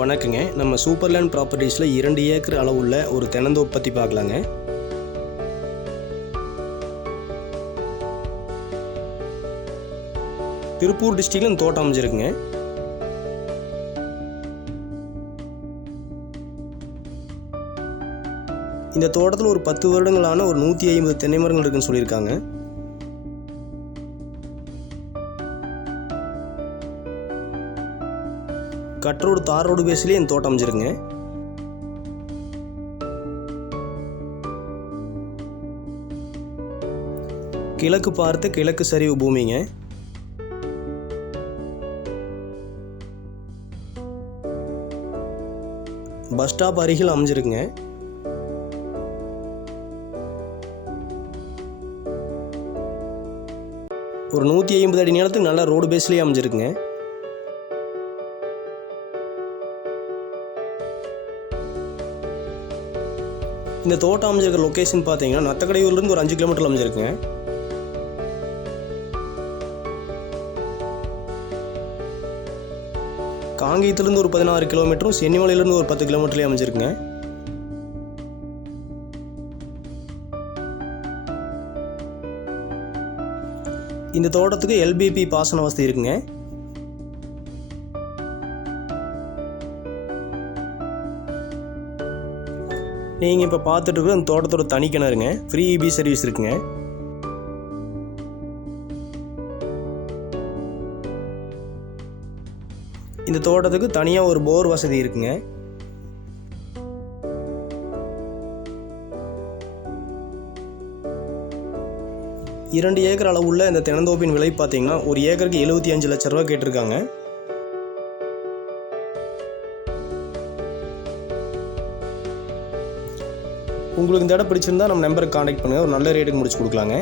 வணக்கங்க. நம்ம சூப்பர்லேண்ட் ப்ராப்பர்ட்டிஸில் இரண்டு ஏக்கர் அளவுள்ள ஒரு தென்னந்தோப்பு பற்றி பார்க்கலாங்க. திருப்பூர் டிஸ்ட்ரிக்டில் இந்த தோட்டம் அமைஞ்சிருக்குங்க. இந்த தோட்டத்தில் ஒரு பத்து வருடங்களான ஒரு நூற்றி ஐம்பது தென்னை மரங்கள் இருக்குன்னு சொல்லியிருக்காங்க. கட்ரோடு தார் ரோடு பேஸ்லேயே தோட்டம் அமைச்சிருங்க கிழக்கு பார்த்து கிழக்கு சரிவு பூமிங்க. பஸ் ஸ்டாப் அருகில் அமைஞ்சிருக்குங்க. ஒரு நூற்றி ஐம்பது அடி நிலத்துக்கு நல்ல ரோடு பேஸ்லேயே அமைஞ்சிருக்குங்க. இந்த தோட்டம் அமைஞ்சிருக்க லொக்கேஷன் பார்த்தீங்கன்னா நத்தக்கடையூர்லேருந்து ஒரு அஞ்சு கிலோமீட்டர் அமைஞ்சிருக்குங்க. காங்கேயத்துலேருந்து ஒரு பதினாறு கிலோமீட்டரும் சென்னிமலையிலேருந்து ஒரு பத்து கிலோமீட்டர்லேயே அமைஞ்சிருக்குங்க. இந்த தோட்டத்துக்கு எல்பிபி பாசன வசதி இருக்குங்க. நீங்கள் இப்போ பார்த்துட்டு இருக்கிற இந்த தோட்டத்தோட தனி கிணறுங்க. ஃப்ரீ இபி சர்வீஸ் இருக்குங்க. இந்த தோட்டத்துக்கு தனியாக ஒரு போர் வசதி இருக்குங்க. இரண்டு ஏக்கர் அளவுள்ள இந்த தென்னந்தோப்பின் விலை பார்த்தீங்கன்னா ஒரு ஏக்கருக்கு எழுபத்தி அஞ்சு லட்ச ரூபா கேட்டிருக்காங்க. உங்களுக்கு இந்த இடம் பிடிச்சிருந்தா நம்ம நம்பருக்கு காண்டாக்ட் பண்ணுங்கள் ஒரு நல்ல ரேட்டுக்கு முடிச்சு கொடுக்கலாங்க.